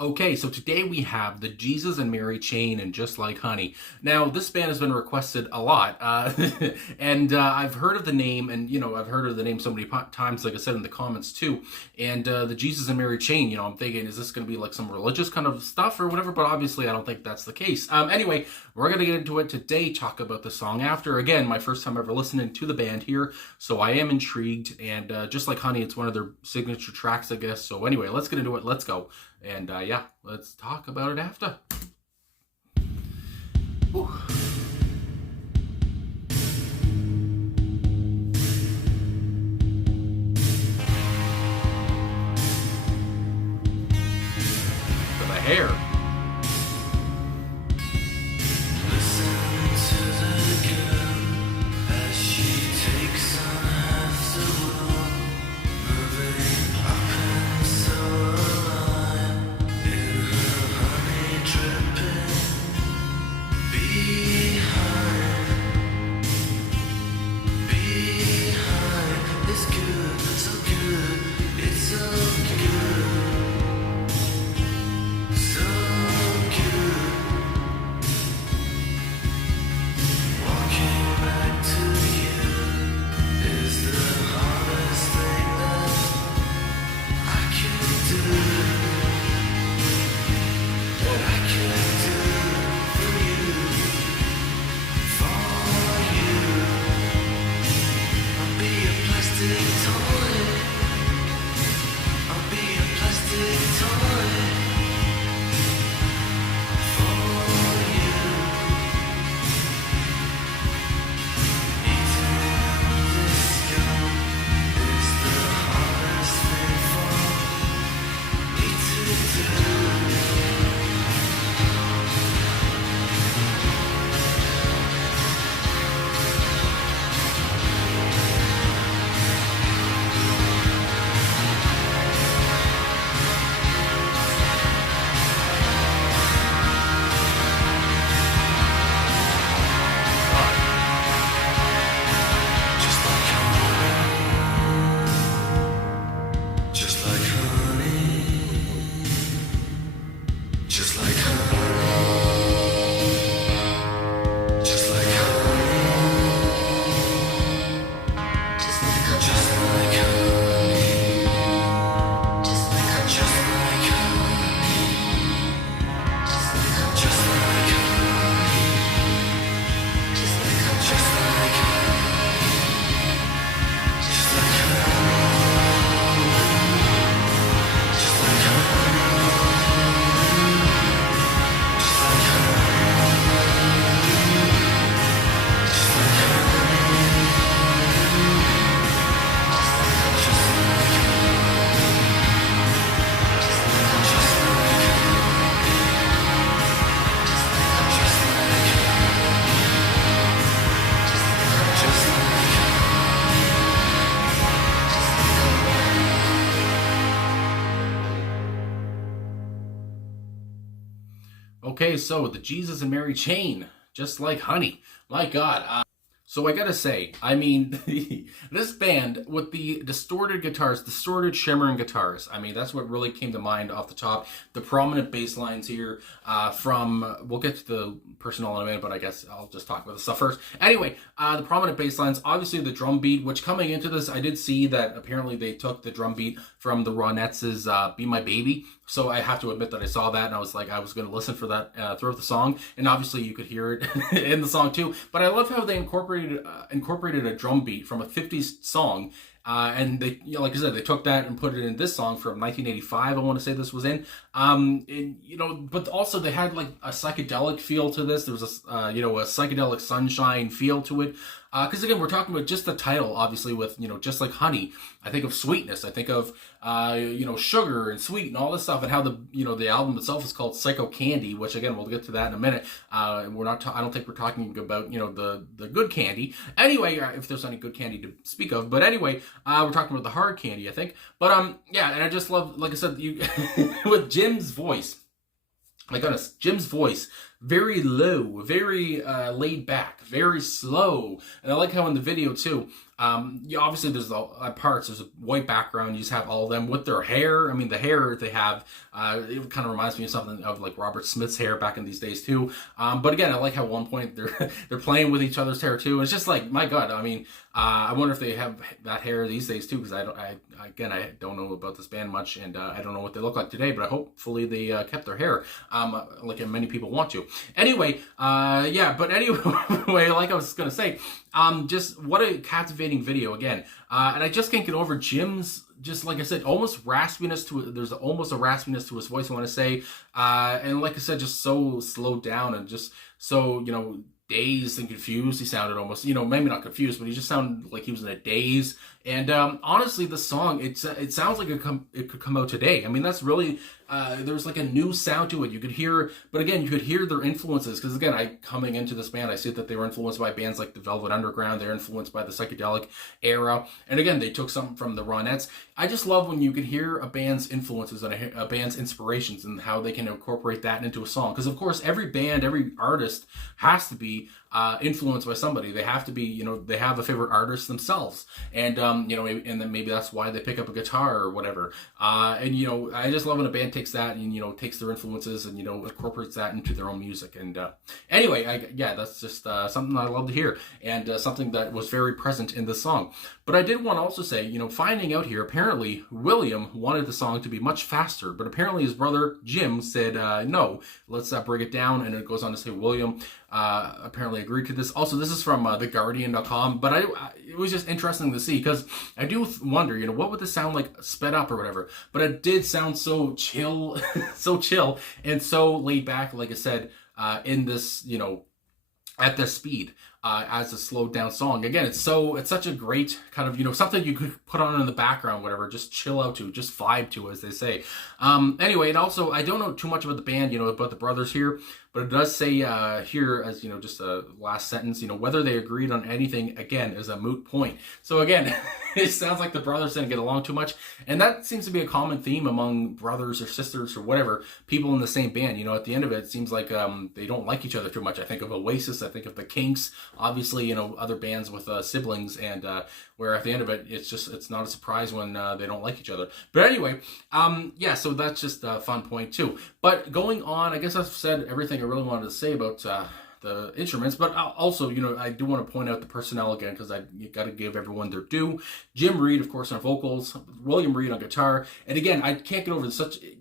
Okay, so today we have the Jesus and Mary Chain and Just Like Honey. Now, this band has been requested a lot, and I've heard of the name, and I've heard of the name so many times, like I said in the comments too. And the Jesus and Mary Chain, I'm thinking, is this going to be like some religious kind of stuff or whatever? But obviously, I don't think that's the case. Anyway, we're going to get into it today, talk about the song after. Again, my first time ever listening to the band here, so I am intrigued. And Just Like Honey, it's one of their signature tracks, I guess. So anyway, let's get into it. Let's go. And yeah, let's talk about it after. Whew. For the hair. Okay, so the Jesus and Mary Chain, Just Like Honey. My God. So I gotta say, I mean, this band with the distorted guitars, distorted shimmering guitars, I mean, that's what really came to mind off the top. The prominent bass lines here we'll get to the personnel in a minute, but I guess I'll just talk about the stuff first. Anyway, the prominent bass lines, obviously the drum beat, which coming into this, I did see that apparently they took the drum beat from the Ronettes' Be My Baby. So I have to admit that I saw that and I was like, I was going to listen for that throughout the song. And obviously you could hear it in the song too. But I love how they incorporated a drum beat from a 50s song. And they, like I said, they took that and put it in this song from 1985. I want to say this was in. But also they had like a psychedelic feel to this. There was a psychedelic sunshine feel to it. Because again, we're talking about just the title, obviously, with, Just Like Honey. I think of sweetness. I think of, sugar and sweet and all this stuff, and how the album itself is called Psycho Candy, which again, we'll get to that in a minute. We're not, I don't think we're talking about, the good candy. Anyway, if there's any good candy to speak of. But anyway, we're talking about the hard candy, I think. But, yeah, and I just love, like I said, with Jim's voice. My goodness, Jim's voice very low, very laid back, very slow. And I like how in the video too, obviously there's the parts, there's a white background, you just have all of them with their hair. I mean, the hair they have, it kind of reminds me of something of like Robert Smith's hair back in these days too. But again, I like how at one point they're playing with each other's hair too. It's just like, my God, I mean, I wonder if they have that hair these days too, because I don't know about this band much, and I don't know what they look like today, but hopefully they kept their hair, like many people want to. Anyway, yeah, but anyway, like I was gonna say, just what a captivating video again, and I just can't get over Jim's, just like I said, almost raspiness to it. There's almost a raspiness to his voice, I want to say, and like I said, just so slowed down and just so, dazed and confused. He sounded almost, maybe not confused, but he just sounded like he was in a daze. And honestly, the song, it sounds like it could come out today. I mean, that's really, there's like a new sound to it. You could hear, but again, you could hear their influences. Because again, coming into this band, I see that they were influenced by bands like the Velvet Underground. They're influenced by the psychedelic era. And again, they took something from the Ronettes. I just love when you can hear a band's influences and a band's inspirations and how they can incorporate that into a song. Because of course, every band, every artist has to be influenced by somebody. They have to be, they have a favorite artist themselves. And, and then maybe that's why they pick up a guitar or whatever. And, I just love when a band takes that and, takes their influences and, incorporates that into their own music. And anyway, that's just something I love to hear, and something that was very present in the song. But I did want to also say, finding out here, apparently William wanted the song to be much faster, but apparently his brother Jim said, no, let's bring it down. And it goes on to say William apparently agreed to this. Also, this is from theguardian.com, but it was just interesting to see, because I do wonder, what would this sound like sped up or whatever, but it did sound so chill, so chill and so laid back, like I said, in this, at this speed, as a slowed down song. Again, it's such a great kind of, something you could put on in the background, whatever, just chill out to, just vibe to, as they say. Anyway, and also, I don't know too much about the band, about the brothers here, but it does say here, as just a last sentence, whether they agreed on anything, again, is a moot point. So again, it sounds like the brothers didn't get along too much, and that seems to be a common theme among brothers or sisters or whatever, people in the same band. At the end of it, it seems like they don't like each other too much. I think of Oasis, I think of the Kinks, obviously, other bands with siblings, and where at the end of it, it's not a surprise when they don't like each other. But anyway, so that's just a fun point too. But going on, I guess I've said everything I really wanted to say about the instruments, but also, I do want to point out the personnel again, because you got to give everyone their due. Jim Reid, of course, on vocals, William Reid on guitar, and again, I can't get over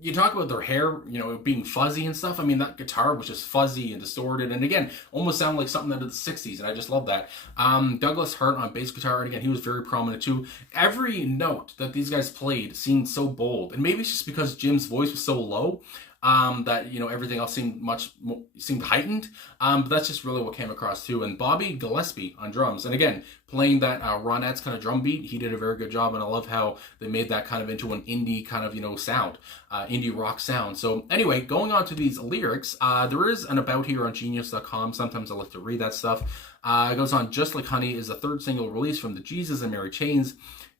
you talk about their hair, being fuzzy and stuff. I mean, that guitar was just fuzzy and distorted, and again, almost sounded like something out of the 60s, and I just love that. Douglas Hart on bass guitar, and again, he was very prominent too. Every note that these guys played seemed so bold, and maybe it's just because Jim's voice was so low, that everything else seemed heightened, but that's just really what came across too. And Bobby Gillespie on drums, and again, playing that Ronettes kind of drum beat, he did a very good job, and I love how they made that kind of into an indie kind of sound, indie rock sound. So anyway, going on to these lyrics, there is an about here on genius.com. Sometimes I like to read that stuff. It goes on, Just Like Honey is the third single released from the Jesus and Mary Chain's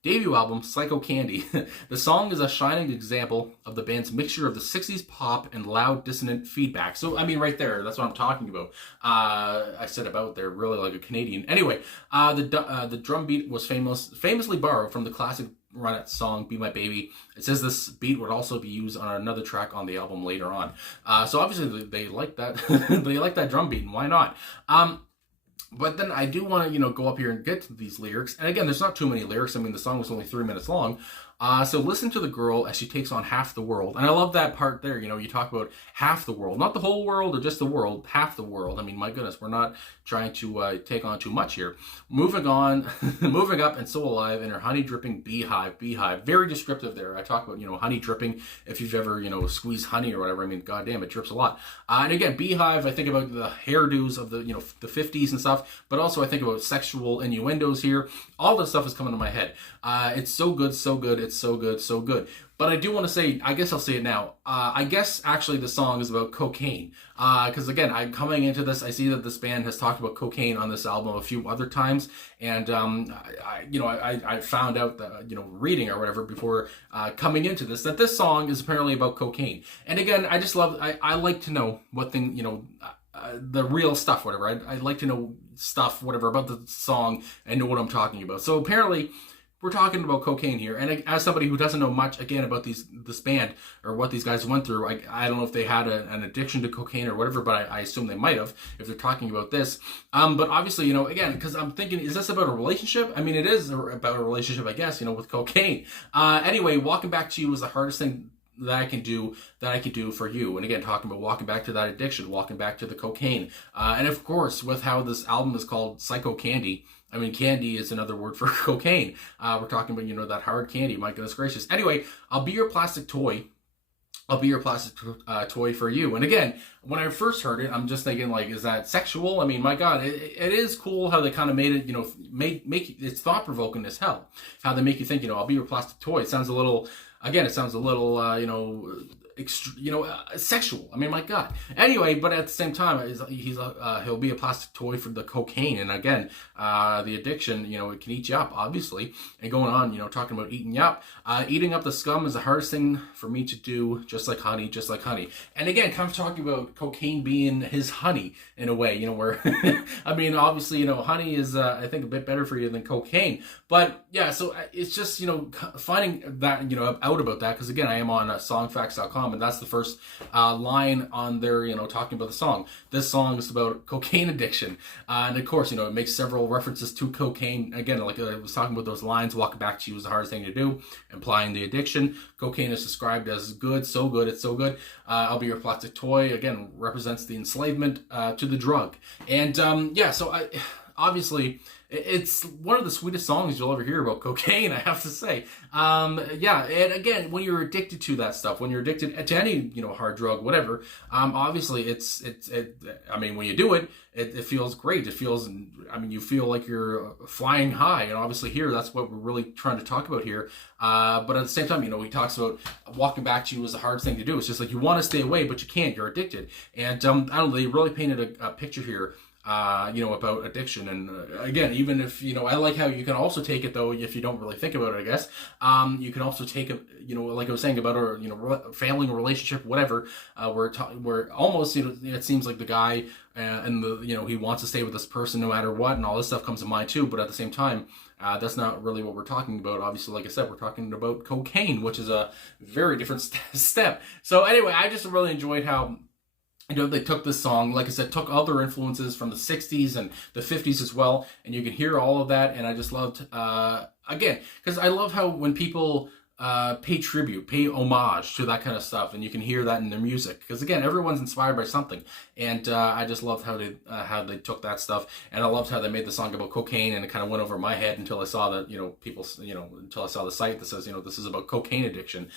debut album, Psycho Candy. The song is a shining example of the band's mixture of the 60s pop and loud, dissonant feedback. So, I mean, right there, that's what I'm talking about. I said about they're really like a Canadian. Anyway, the drum beat was famously borrowed from the classic Ronettes song, Be My Baby. It says this beat would also be used on another track on the album later on. So obviously they like that. They like that drum beat, and why not? But then I do want to, go up here and get to these lyrics. And again, there's not too many lyrics. I mean, the song was only 3 minutes long. So listen to the girl as she takes on half the world. And I love that part there. You talk about half the world, not the whole world or just the world, half the world. I mean, my goodness, we're not trying to take on too much here. Moving on, moving up and so alive in her honey dripping beehive. Very descriptive there. I talk about, honey dripping. If you've ever, squeezed honey or whatever, I mean, goddamn, it drips a lot. And again, beehive, I think about the hairdos of the, the 50s and stuff, but also I think about sexual innuendos here. All this stuff is coming to my head. It's so good, so good. It's so good, so good. But I do want to say, I guess I'll say it now. I guess actually the song is about cocaine. Because again, I'm coming into this, I see that this band has talked about cocaine on this album a few other times. And, I found out that, reading or whatever before coming into this, that this song is apparently about cocaine. And again, I just love, I like to know what thing, the real stuff, whatever. I'd like to know stuff, whatever, about the song and know what I'm talking about. So apparently, we're talking about cocaine here, and as somebody who doesn't know much again about this band or what these guys went through, I don't know if they had an addiction to cocaine or whatever, but I assume they might have if they're talking about this. But obviously, you know, again, because I'm thinking, is this about a relationship? I mean, it is about a relationship, I guess, you know, with cocaine. Anyway, walking back to you was the hardest thing that I can do for you. And again, talking about walking back to that addiction, walking back to the cocaine, and of course, with how this album is called Psycho Candy. I mean, candy is another word for cocaine. We're talking about, you know, that hard candy. My goodness gracious. Anyway, I'll be your plastic toy. I'll be your plastic toy for you. And again, when I first heard it, I'm just thinking, like, is that sexual? I mean, my God, it is cool how they kind of made it, you know, make it's thought-provoking as hell. How they make you think, you know, I'll be your plastic toy. It sounds a little, again, you know, sexual. I mean, my God. Anyway, but at the same time, he'll be a plastic toy for the cocaine. And again, the addiction, you know, it can eat you up, obviously. And going on, you know, talking about eating you up. Eating up the scum is the hardest thing for me to do, just like honey, just like honey. And again, kind of talking about cocaine being his honey in a way, you know, where, I mean, obviously, you know, honey is, I think, a bit better for you than cocaine. But yeah, so it's just, you know, finding that, you know, out about that. Because again, I am on songfacts.com. And that's the first line on there, you know, talking about the song. This song is about cocaine addiction. And of course, you know, it makes several references to cocaine. Again, like I was talking about those lines, walking back to you was the hardest thing to do, implying the addiction. Cocaine is described as good, it's so good. I'll be your plastic toy, again, represents the enslavement to the drug. And yeah, so obviously, it's one of the sweetest songs you'll ever hear about cocaine, I have to say. Yeah, and again, when you're addicted to that stuff, when you're addicted to any, you know, hard drug, whatever, obviously I mean, when you do it, it feels great. It feels, I mean, you feel like you're flying high, and obviously here, that's what we're really trying to talk about here. But at the same time, you know, he talks about walking back to you is the hardest thing to do. It's just like you want to stay away, but you can't. You're addicted. And I don't know, they really painted a picture here, you know, about addiction. And again, even if, you know, I like how you can also take it, though, if you don't really think about it, I guess, you can also take it, you know, like I was saying about, or, you know, failing a relationship, whatever, where almost, you know, it seems like the guy, and the, you know, he wants to stay with this person no matter what, and all this stuff comes to mind too. But at the same time, that's not really what we're talking about. Obviously, like I said, we're talking about cocaine, which is a very different step. So anyway, I just really enjoyed how, you know, they took this song, like I said, took other influences from the 60s and the 50s as well, and you can hear all of that. And I just loved, again, because I love how when people pay tribute, pay homage to that kind of stuff, and you can hear that in their music. Because again, everyone's inspired by something, and I just loved how they took that stuff, and I loved how they made the song about cocaine, and it kind of went over my head until I saw that, you know, people, you know, until I saw the site that says, you know, this is about cocaine addiction.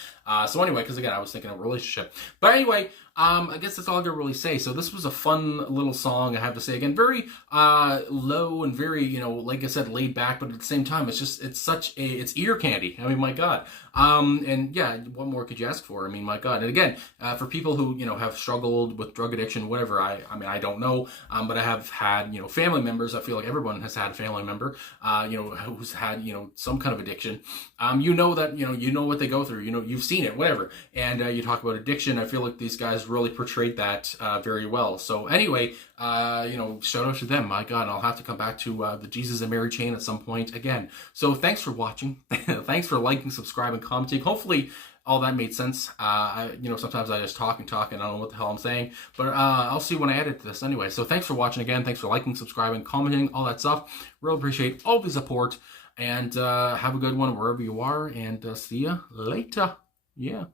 So anyway, because again, I was thinking of a relationship, but anyway. I guess that's all I can really say. So this was a fun little song, I have to say. Again, very low and very, you know, like I said, laid back, but at the same time, it's ear candy. I mean, my God. And yeah, what more could you ask for? I mean, my God. And again, for people who, you know, have struggled with drug addiction, whatever, I mean, I don't know, but I have had, you know, family members. I feel like everyone has had a family member, you know, who's had, you know, some kind of addiction. You know that, you know what they go through, you know, you've seen it, whatever. And you talk about addiction. I feel like these guys really portrayed that very well. So anyway, you know, shout out to them. My God, and I'll have to come back to the Jesus and Mary chain at some point again. So thanks for watching. Thanks for liking, subscribing, commenting. Hopefully all that made sense. You know, sometimes I just talk and I don't know what the hell I'm saying, but I'll see when I edit this anyway. So thanks for watching again. Thanks for liking, subscribing, commenting, all that stuff. Really appreciate all the support, and have a good one wherever you are, and see ya later. Yeah.